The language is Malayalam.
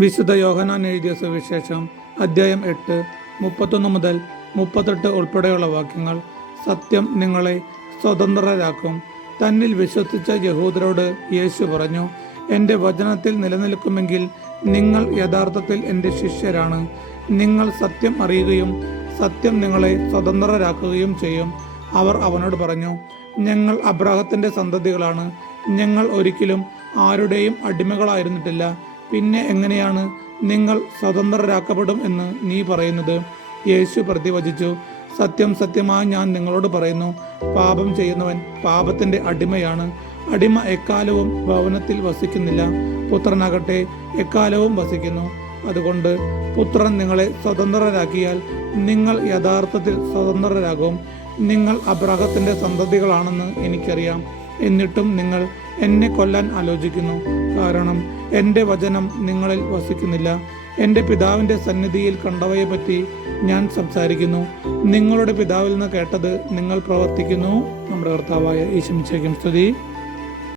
വിശുദ്ധ യോഹനാൻ എഴുതിയ സുവിശേഷം അദ്ധ്യായം എട്ട് മുപ്പത്തൊന്ന് മുതൽ മുപ്പത്തെട്ട് ഉൾപ്പെടെയുള്ള വാക്യങ്ങൾ സത്യം നിങ്ങളെ സ്വതന്ത്രരാക്കും. തന്നിൽ വിശ്വസിച്ച യഹൂദരോട് യേശു പറഞ്ഞു എന്റെ വചനത്തിൽ നിലനിൽക്കുമെങ്കിൽ നിങ്ങൾ യഥാർത്ഥത്തിൽ എന്റെ ശിഷ്യരാണ്. നിങ്ങൾ സത്യം അറിയുകയും സത്യം നിങ്ങളെ സ്വതന്ത്രരാക്കുകയും ചെയ്യും. അവർ അവനോട് പറഞ്ഞു ഞങ്ങൾ അബ്രാഹത്തിന്റെ സന്തതികളാണ്. ഞങ്ങൾ ഒരിക്കലും ആരുടെയും അടിമകളായിരുന്നിട്ടില്ല. പിന്നെ എങ്ങനെയാണ് നിങ്ങൾ സ്വതന്ത്രരാക്കപ്പെടും എന്ന് നീ പറയുന്നത്? യേശു പ്രതിവചിച്ചു സത്യം സത്യമായി ഞാൻ നിങ്ങളോട് പറയുന്നു പാപം ചെയ്യുന്നവൻ പാപത്തിന്റെ അടിമയാണ്. അടിമ എക്കാലവും ഭവനത്തിൽ വസിക്കുന്നില്ല. പുത്രനാകട്ടെ എക്കാലവും വസിക്കുന്നു. അതുകൊണ്ട് പുത്രൻ നിങ്ങളെ സ്വതന്ത്രരാക്കിയാൽ നിങ്ങൾ യഥാർത്ഥത്തിൽ സ്വതന്ത്രരാകും. നിങ്ങൾ അബ്രഹത്തിന്റെ സന്തതികളാണെന്ന് എനിക്കറിയാം. എന്നിട്ടും നിങ്ങൾ എന്നെ കൊല്ലാൻ ആലോചിക്കുന്നു. കാരണം എന്റെ വചനം നിങ്ങളിൽ വസിക്കുന്നില്ല. എന്റെ പിതാവിന്റെ സന്നിധിയിൽ കണ്ടവയെ പറ്റി ഞാൻ സംസാരിക്കുന്നു. നിങ്ങളുടെ പിതാവിൽ നിന്ന് കേട്ടത് നിങ്ങൾ പ്രവർത്തിക്കുന്നു. നമ്മുടെ കർത്താവായ ഈശംശയ്ക്കും സ്തുതി.